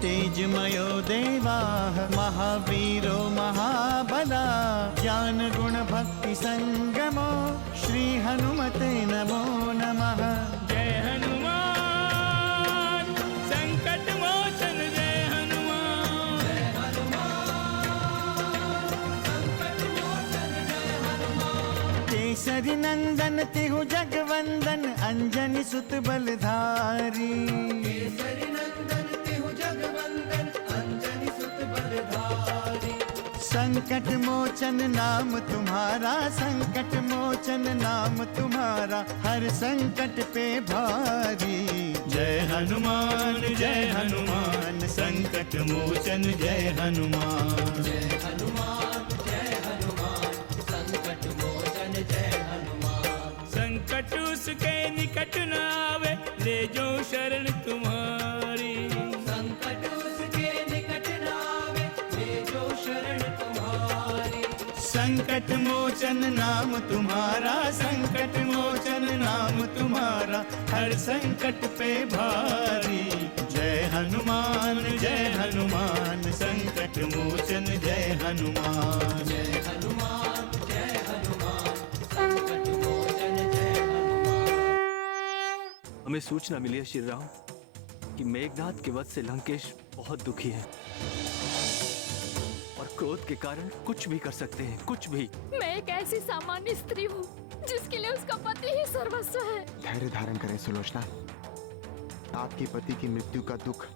तेजमयो देवाः महावीरो महाबला ज्ञानगुणभक्ति संगमो श्री हनुमते नमो नमः। जय हनुमान संकट मोचन जय हनुमान। जय हनुमान संकट मोचन जय हनुमान। केसरी नंदन तिहु जगवंदन अंजनी सुत बलधारी। केसरी नंदन तिहु जगवंदन अंजनी सुत बलधारी। संकट मोचन नाम तुम्हारा, संकट मोचन नाम तुम्हारा, हर संकट पे भारी। जय हनुमान संकट मोचन जय हनुमान। जय हनुमान संकट मोचन जय हनुमान। संकट उसके निकट न आवे ले जो शरण तुम्हारी। संकट उसके निकट न आवे ले जो शरण तुम्हारी। संकट मोचन नाम तुम्हारा, संकट मोचन नाम तुम्हारा, हर संकट पे भारी। जय हनुमान संकट मोचन जय हनुमान। जय हनुमान संकट मोचन जय हनुमान। हमें सूचना मिली है श्री राम कि मेघनाद के वध से लंकेश बहुत दुखी है और क्रोध के कारण कुछ भी कर सकते हैं, कुछ भी। मैं एक ऐसी सामान्य स्त्री हूँ जिसके लिए उसका पति ही सर्वस्व है। धैर्य धारण करें सुलोचना, आपके पति की मृत्यु का दुख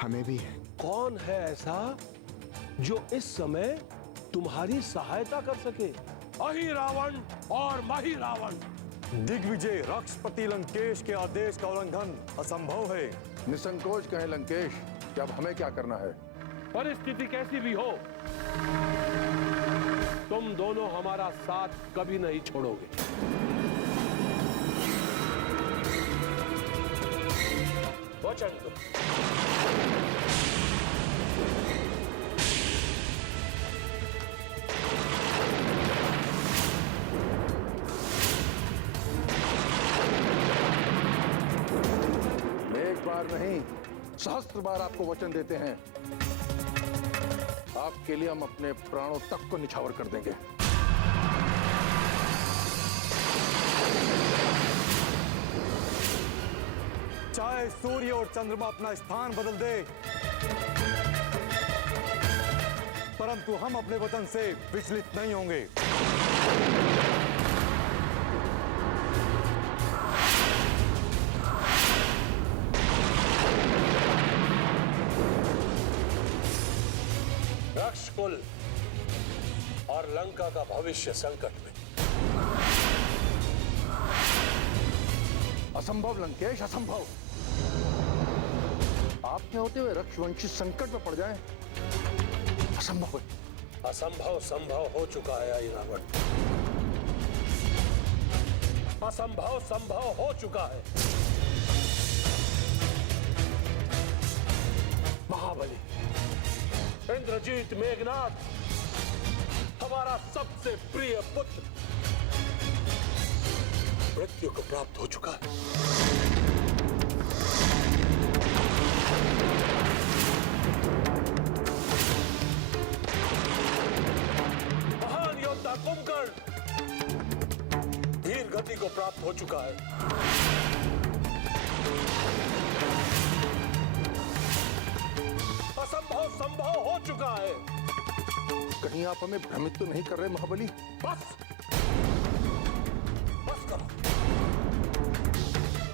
हमें भी है। कौन है ऐसा जो इस समय तुम्हारी सहायता कर सके? अहि रावण और महि रावण। दिग्विजय राक्षसपति लंकेश के आदेश का उल्लंघन असंभव है। निसंकोच कहें लंकेश, कि अब हमें क्या करना है? परिस्थिति कैसी भी हो, तुम दोनों हमारा साथ कभी नहीं छोड़ोगे। वचन दो। एक बार नहीं, सहस्त्र बार आपको वचन देते हैं, आपके लिए हम अपने प्राणों तक को निछावर कर देंगे। चाहे सूर्य और चंद्रमा अपना स्थान बदल दे, परंतु हम अपने वचन से विचलित नहीं होंगे। राक्षकुल और लंका का भविष्य संकट में। असंभव लंकेश, असंभव। आपके होते हुए रक्षवंशी संकट में पड़ जाएं, असंभव है। असंभव संभव हो चुका है आई रावण। असंभव संभव हो चुका है। महाबली इंद्रजीत मेघनाद, हमारा सबसे प्रिय पुत्र मृत्यु को प्राप्त हो चुका है। महान योद्धा कुंभकर्ण वीर गति को प्राप्त हो चुका है। असंभव संभव हो चुका है। कहीं आप हमें भ्रमित तो नहीं कर रहे महाबली? बस बस करो,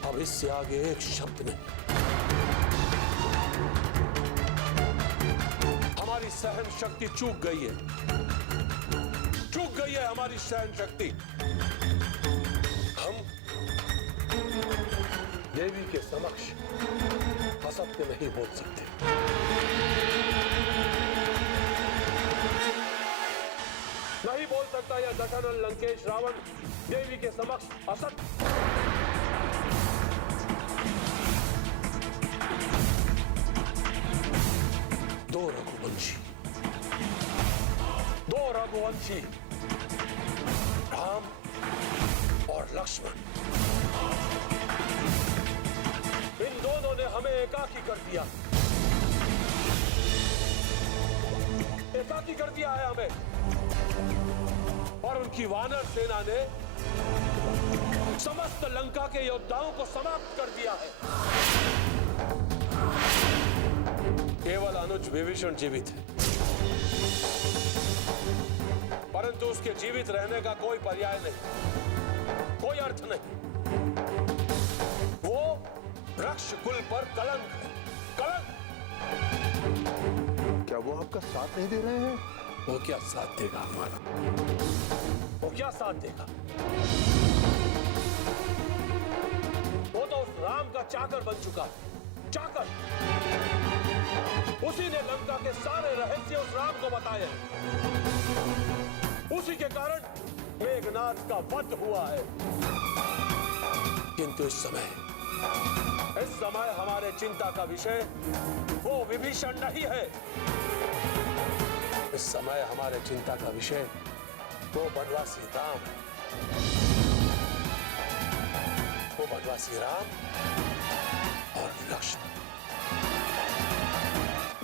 अब इससे आगे एक शब्द नहीं। हमारी सहन शक्ति चूक गई है, चूक गई है हमारी सहन शक्ति। हम देवी के समक्ष असत्य नहीं बोल सकते। नहीं बोल सकता यह दशानन लंकेश रावण देवी के समक्ष असत्य। दो रघुवंशी राम और लक्ष्मण, इन दोनों ने हमें एकाकी कर दिया। एकाकी कर दिया है हमें, और उनकी वानर सेना ने समस्त लंका के योद्धाओं को समाप्त कर दिया है। केवल अनुज विभीषण जीवित है, परंतु उसके जीवित रहने का कोई पर्याय नहीं, कोई अर्थ नहीं। वो वृक्ष कुल पर कलंक है, कलंक। क्या वो आपका साथ नहीं दे रहे हैं? वो क्या साथ देगा हमारा? वो क्या साथ देगा? वो तो उस राम का चाकर बन चुका है, चाकर। उसी ने लंका के सारे रहस्य उस राम को बताए हैं। उसी के कारण मेघनाद का वध हुआ है। किंतु इस समय हमारे चिंता का विषय वो विभीषण नहीं है। इस समय हमारे चिंता का विषय वो वनवासी राम है। वो वनवासी राम और लक्ष्मण।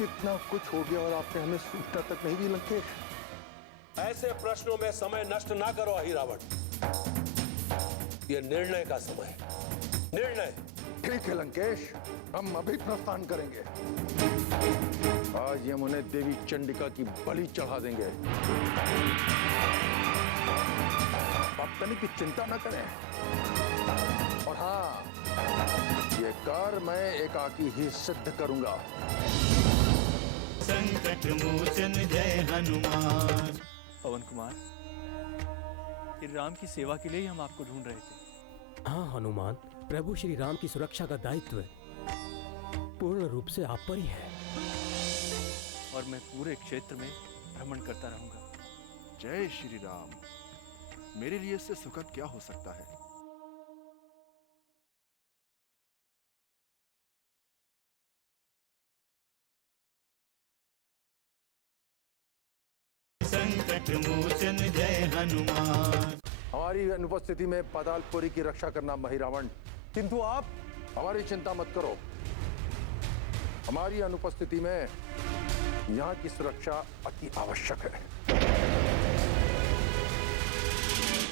इतना कुछ हो गया और आपने हमें सूचना तक नहीं दी लंकेश। ऐसे प्रश्नों में समय नष्ट ना करो अहिरावण। ये निर्णय का समय है, निर्णय। ठीक है लंकेश, हम अभी प्रस्थान करेंगे। आज हम उन्हें देवी चंडिका की बलि चढ़ा देंगे। आप तनिक की चिंता न करें। और हाँ, ये कार्य मैं एकाकी ही सिद्ध करूंगा। संकट मोचन जय हनुमान। पवन कुमार, श्री राम की सेवा के लिए ही हम आपको ढूंढ रहे थे। हाँ हनुमान, प्रभु श्री राम की सुरक्षा का दायित्व पूर्ण रूप से आप पर ही है। और मैं पूरे क्षेत्र में भ्रमण करता रहूंगा। जय श्री राम। मेरे लिए इससे सुखद क्या हो सकता है? संकट मोचन जय हनुमान। हमारी अनुपस्थिति में पातालपुरी की रक्षा करना महिरावण, किंतु आप हमारी चिंता मत करो। हमारी अनुपस्थिति में यहाँ की सुरक्षा अति आवश्यक है।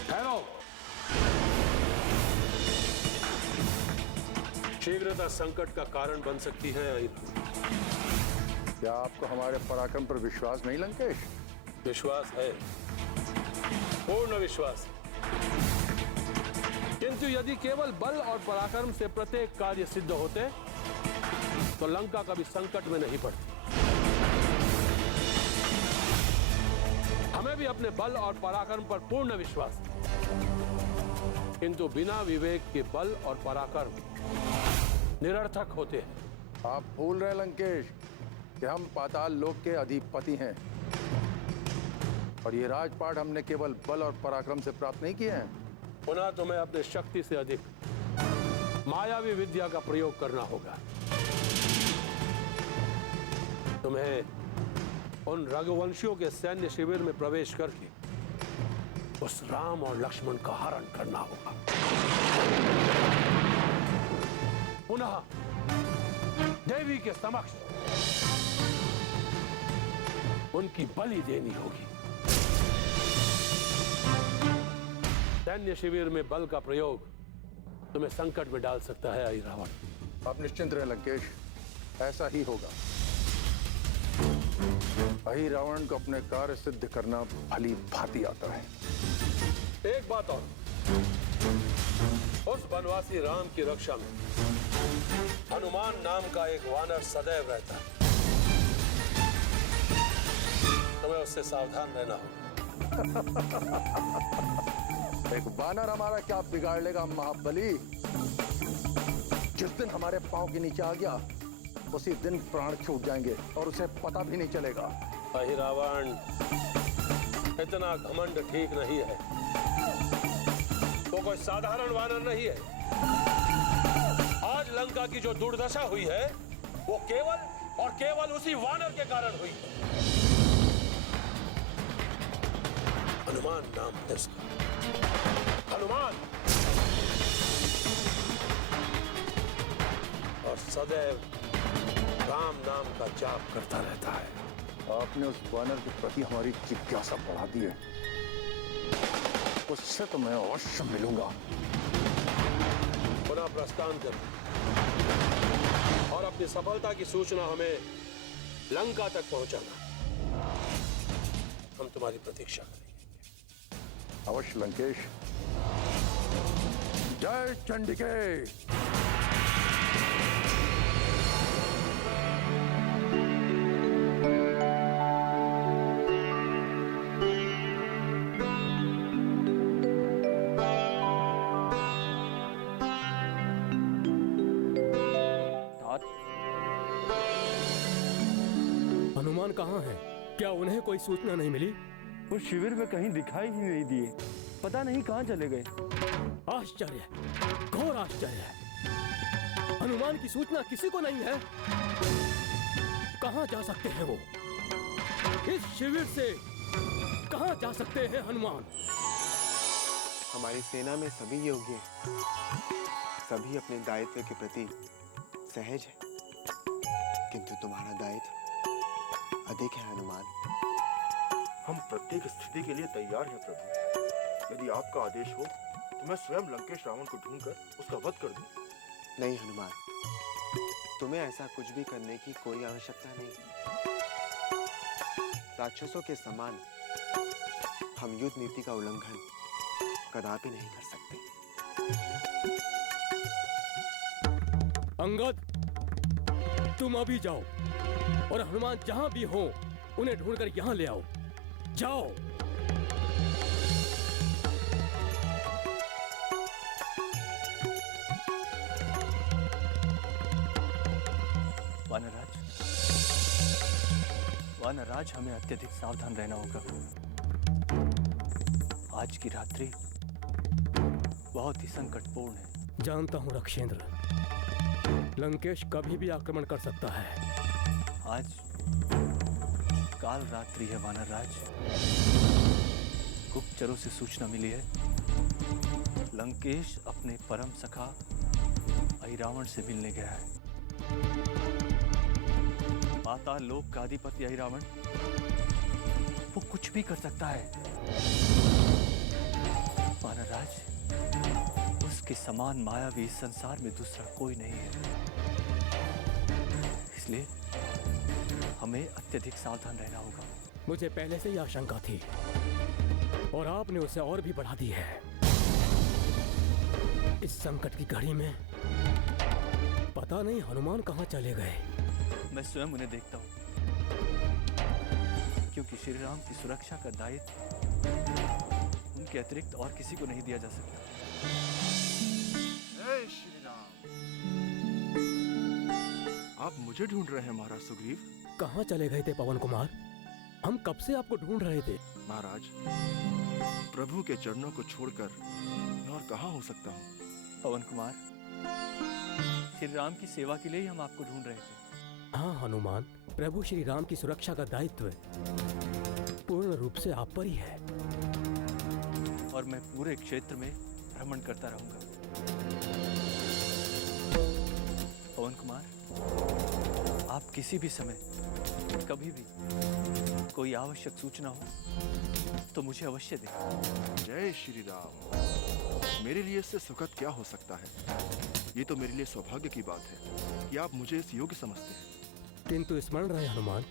ठहरो। शीघ्रता संकट का कारण बन सकती है। क्या आपको हमारे पराक्रम पर विश्वास नहीं लंकेश? विश्वास है, पूर्ण विश्वास। किंतु यदि केवल बल और पराक्रम से प्रत्येक कार्य सिद्ध होते तो लंका कभी संकट में नहीं पड़ती। हमें भी अपने बल और पराक्रम पर पूर्ण विश्वास है, किंतु बिना विवेक के बल और पराक्रम निरर्थक होते हैं। आप भूल रहे लंकेश कि हम पाताल लोक के अधिपति हैं, और ये राजपाट हमने केवल बल और पराक्रम से प्राप्त नहीं किए हैं। पुनः तुम्हें अपने शक्ति से अधिक मायावी विद्या का प्रयोग करना होगा। तुम्हें उन रघुवंशियों के सैन्य शिविर में प्रवेश करके उस राम और लक्ष्मण का हरण करना होगा। पुनः देवी के समक्ष उनकी बलि देनी होगी। सैन्य शिविर में बल का प्रयोग तुम्हें संकट में डाल सकता है अहिरावण। आप निश्चिंत रहे लंकेश, ऐसा ही होगा। अहिरावण को अपने कार्य सिद्ध करना भली भांति आता है। एक बात और, उस वनवासी राम की रक्षा में हनुमान नाम का एक वानर सदैव रहता है। तुम्हें उससे सावधान रहना होगा। एक वानर हमारा क्या बिगाड़ लेगा महाबली? जिस दिन हमारे पांव के नीचे आ गया उसी दिन प्राण छूट जाएंगे और उसे पता भी नहीं चलेगा। अहिरावण, इतना घमंड ठीक नहीं है। वो कोई साधारण वानर नहीं है। आज लंका की जो दुर्दशा हुई है वो केवल और केवल उसी वानर के कारण हुई। हनुमान नाम है उसका, हनुमान। और सदैव राम नाम का जाप करता रहता है। आपने उस वानर के प्रति हमारी जिज्ञासा बढ़ा दी है। उससे तो मैं अवश्य मिलूंगा। पुनः प्रस्थान कर और अपनी सफलता की सूचना हमें लंका तक पहुंचाना। हम तुम्हारी प्रतीक्षा करेंगे। अवश्य लंकेश। जय चंडिके। हनुमान कहाँ है? क्या उन्हें कोई सूचना नहीं मिली? वो शिविर में कहीं दिखाई ही नहीं दिए। पता नहीं कहाँ चले गए। आश्चर्य, घोर आश्चर्य। हनुमान की सूचना किसी को नहीं है। कहाँ जा सकते हैं वो? इस शिविर से कहाँ जा सकते हैं हनुमान? हमारी सेना में सभी योग्य हैं। सभी अपने दायित्व के प्रति सहज है, किंतु तुम्हारा दायित्व अधिक है हनुमान। हम प्रत्येक स्थिति के लिए तैयार हैं प्रभु। यदि आपका आदेश हो तो मैं स्वयं लंकेश रावण को ढूंढकर उसका वध कर दूं। नहीं हनुमान, तुम्हें ऐसा कुछ भी करने की कोई आवश्यकता नहीं। राक्षसों के समान हम युद्ध नीति का उल्लंघन कदापि नहीं कर सकते। अंगद, तुम अभी जाओ और हनुमान जहां भी हो उन्हें ढूंढकर यहां ले आओ। जाओ। वानरराज, वानरराज, हमें अत्यधिक सावधान रहना होगा। आज की रात्रि बहुत ही संकटपूर्ण है। जानता हूं रक्षेंद्र, लंकेश कभी भी आक्रमण कर सकता है। आज काल रात्रि है वानरराज। गुप्तचरों से सूचना मिली है, लंकेश अपने परम सखा अहिरावण से मिलने गया है। पाताल लोक का अधिपति अहिरावण, वो कुछ भी कर सकता है। वानरराज, उसके समान मायावी इस संसार में दूसरा कोई नहीं है। इसलिए हमें अत्यधिक सावधान रहना होगा। मुझे पहले से ही आशंका थी और आपने उसे और भी बढ़ा दी है। इस संकट की घड़ी में पता नहीं हनुमान कहाँ चले गए। मैं स्वयं उन्हें देखता हूँ, क्योंकि श्री राम की सुरक्षा का दायित्व उनके अतिरिक्त और किसी को नहीं दिया जा सकता। जय श्री राम। आप मुझे ढूंढ रहे हैं महाराज सुग्रीव? कहाँ चले गए थे पवन कुमार? हम कब से आपको ढूंढ रहे थे। महाराज, प्रभु के चरणों को छोड़कर मैं और कहाँ हो सकता हूँ? पवन कुमार, श्री राम की सेवा के लिए ही हम आपको ढूंढ रहे थे। हाँ हनुमान, प्रभु श्री राम की सुरक्षा का दायित्व पूर्ण रूप से आप पर ही है। और मैं पूरे क्षेत्र में भ्रमण करता रहूंगा। पवन कुमार, आप किसी भी समय, कभी भी कोई आवश्यक सूचना हो तो मुझे अवश्य दें। जय श्री राम। मेरे लिए इससे सुखद क्या हो सकता है? ये तो मेरे लिए सौभाग्य की बात है कि आप मुझे इस योग्य समझते हैं। किंतु स्मरण रहे हनुमान,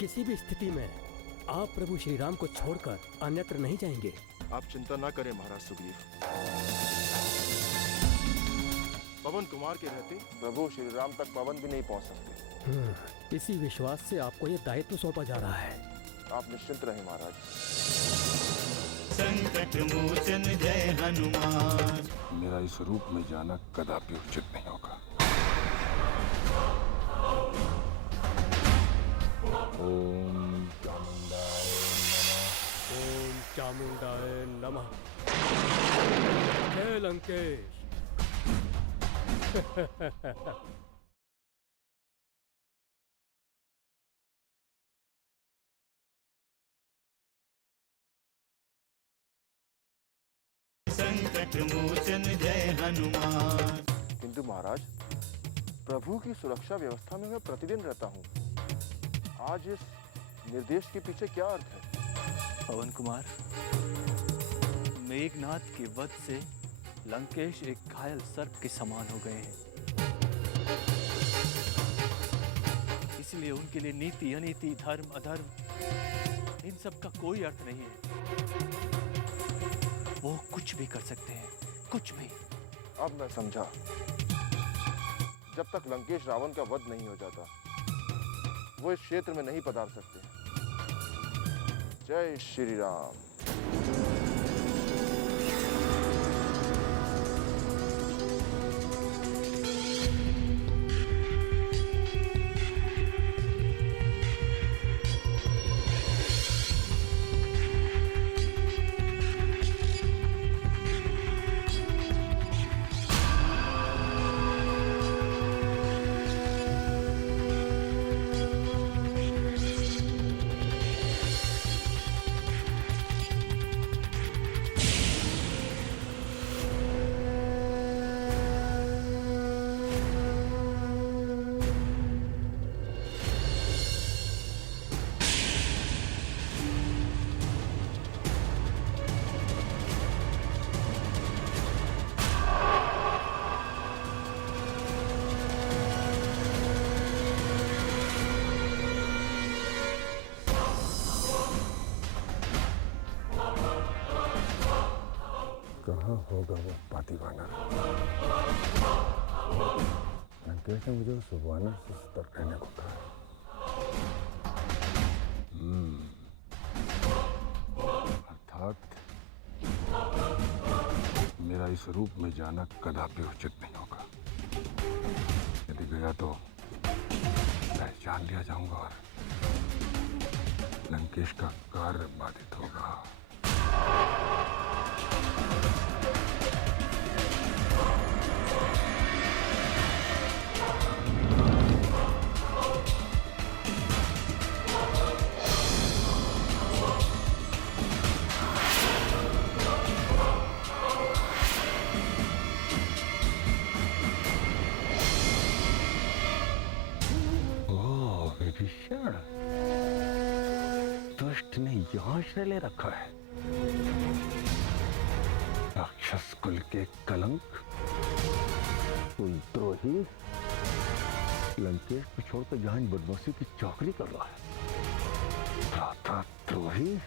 किसी भी स्थिति में आप प्रभु श्री राम को छोड़कर अन्यत्र नहीं जाएंगे। आप चिंता ना करें महाराज सुग्रीव। पवन कुमार के रहते प्रभु श्री राम तक पवन भी नहीं पहुंच सकते। इसी विश्वास से आपको ये दायित्व सौंपा जा रहा है। आप निश्चिंत रहें महाराज। संकट मोचन जय हनुमान। मेरा इस रूप में जाना कदापि उचित नहीं होगा। ओम चामुंडाय नमः। जय लंकेश। संकट मोचन जय हनुमान। किंतु महाराज, प्रभु की सुरक्षा व्यवस्था में मैं प्रतिदिन रहता हूँ। आज इस निर्देश के पीछे क्या अर्थ है? पवन कुमार, मेघनाथ के वध से लंकेश एक घायल सर्प के समान हो गए हैं। इसलिए उनके लिए नीति अनीति, धर्म अधर्म, इन सब का कोई अर्थ नहीं है। वो कुछ भी कर सकते हैं, कुछ भी। अब मैं समझा। जब तक लंकेश रावण का वध नहीं हो जाता, वो इस क्षेत्र में नहीं पधार सकते। जय श्री राम। कहाँ होगा वो पाती वानर? लंकेश ने मुझे उस वानर से सतर्क रहने को कहा। अर्थात मेरा इस रूप में जाना कदापि उचित नहीं होगा। यदि गया तो पहचान लिया जाऊंगा और लंकेश का कार्य बाधित होगा। दुष्ट ने यहाँ आश्रय ले रखा है। राक्षस कुल के कलंक, कुलद्रोही, लंकेश को छोड़कर जहां बदमाशी की चाकरी कर रहा है। भ्राताद्रोही।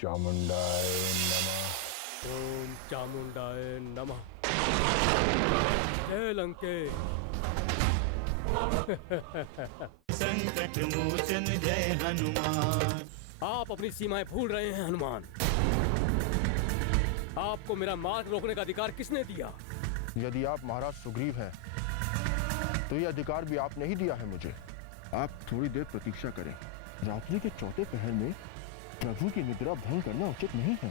चामुंडाय नमः। ओम चामुंडाय नमः। जय लंकेश। संकट मोचन जय हनुमान। आप अपनी सीमाएं भूल रहे हैं हनुमान। आपको मेरा मार्ग रोकने का अधिकार किसने दिया? यदि आप महाराज सुग्रीव हैं, तो ये अधिकार भी आपने ही दिया है मुझे। आप थोड़ी देर प्रतीक्षा करें। रात्रि के चौथे पहर में प्रभु की निद्रा भंग करना उचित नहीं है।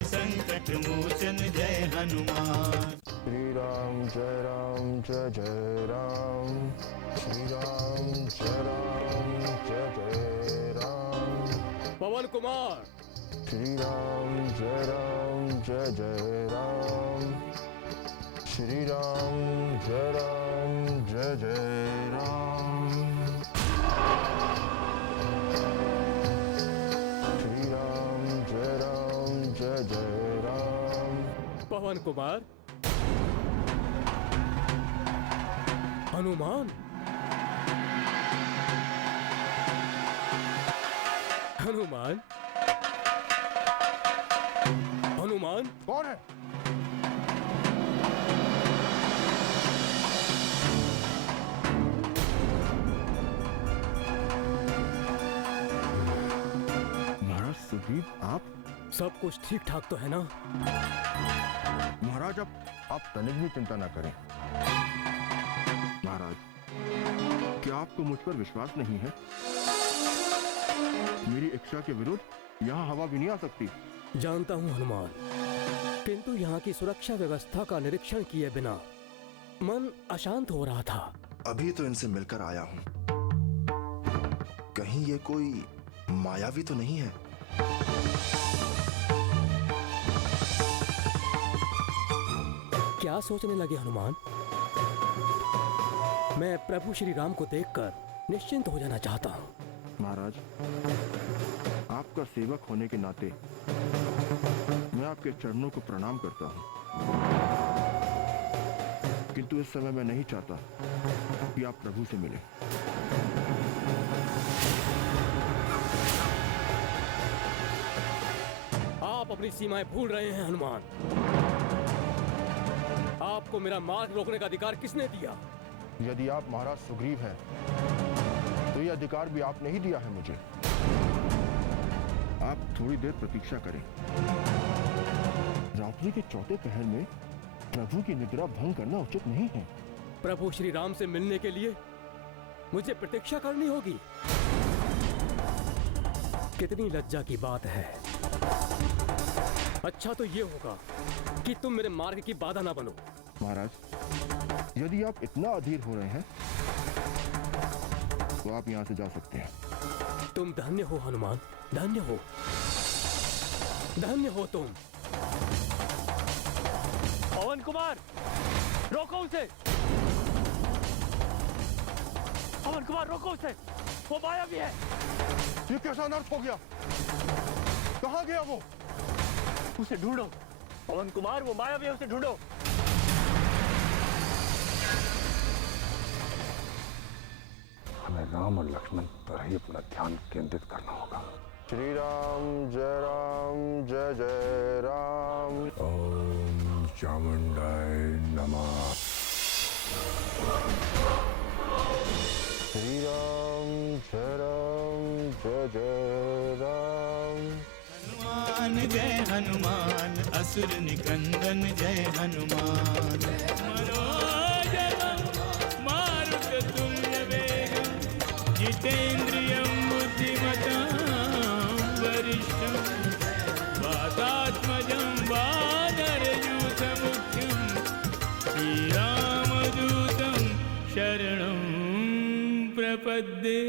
संकट मोचन जय हनुमान। श्री राम जय जय राम। श्री राम जय राम। पवन कुमार। श्री राम जय जय राम। श्री राम जय राम। श्री राम जय राम। पवन कुमार। हनुमान। हनुमान। हनुमान कौन है? महाराज सुग्रीव, आप? सब कुछ ठीक ठाक तो है ना? महाराज आप तनिक भी चिंता ना करें। महाराज, क्या आपको मुझ पर विश्वास नहीं है? मेरी इच्छा के विरुद्ध यहाँ हवा भी नहीं आ सकती। जानता हूँ हनुमान, किंतु यहाँ की सुरक्षा व्यवस्था का निरीक्षण किए बिना मन अशांत हो रहा था। अभी तो इनसे मिलकर आया हूँ, कहीं ये कोई मायावी तो नहीं है? क्या सोचने लगे हनुमान? मैं प्रभु श्री राम को देखकर निश्चिंत हो जाना चाहता हूँ। महाराज, आपका सेवक होने के नाते मैं आपके चरणों को प्रणाम करता हूँ, किंतु इस समय मैं नहीं चाहता कि आप प्रभु से मिलें। आप अपनी सीमाएं भूल रहे हैं हनुमान। आपको मेरा मार्ग रोकने का अधिकार किसने दिया? यदि आप महाराज सुग्रीव हैं, तो यह अधिकार भी आपने ही दिया है मुझे। आप थोड़ी देर प्रतीक्षा करें। रात्रि के चौथे पहर में प्रभु की निद्रा भंग करना उचित नहीं है। प्रभु श्री राम से मिलने के लिए मुझे प्रतीक्षा करनी होगी। कितनी लज्जा की बात है। अच्छा तो ये होगा कि तुम मेरे मार्ग की बाधा ना बनो। महाराज, यदि आप इतना अधीर हो रहे हैं तो आप यहां से जा सकते हैं। तुम धन्य हो हनुमान, धन्य हो, धन्य हो तुम। पवन कुमार, रोको उसे। पवन कुमार, रोको उसे, वो मायावी है। ये कैसा अनर्थ हो गया? कहां गया वो? उसे ढूंढो पवन कुमार, वो मायावी है, उसे ढूंढो। हमें राम और लक्ष्मण पर ही अपना ध्यान केंद्रित करना होगा। श्री राम जय जय राम। ओम चामुंडाय नमः। श्री राम जय जय राम। हनुमान जय हनुमान, असुर निकंदन जय हनुमान। मनोजवं मारुततुल्य वेगं, जितेन्द्रियं बुद्धिमतां वरिष्ठं, वातात्मजं वानरयूथमुख्यं, श्रीरामदूतं शरणं प्रपद्ये।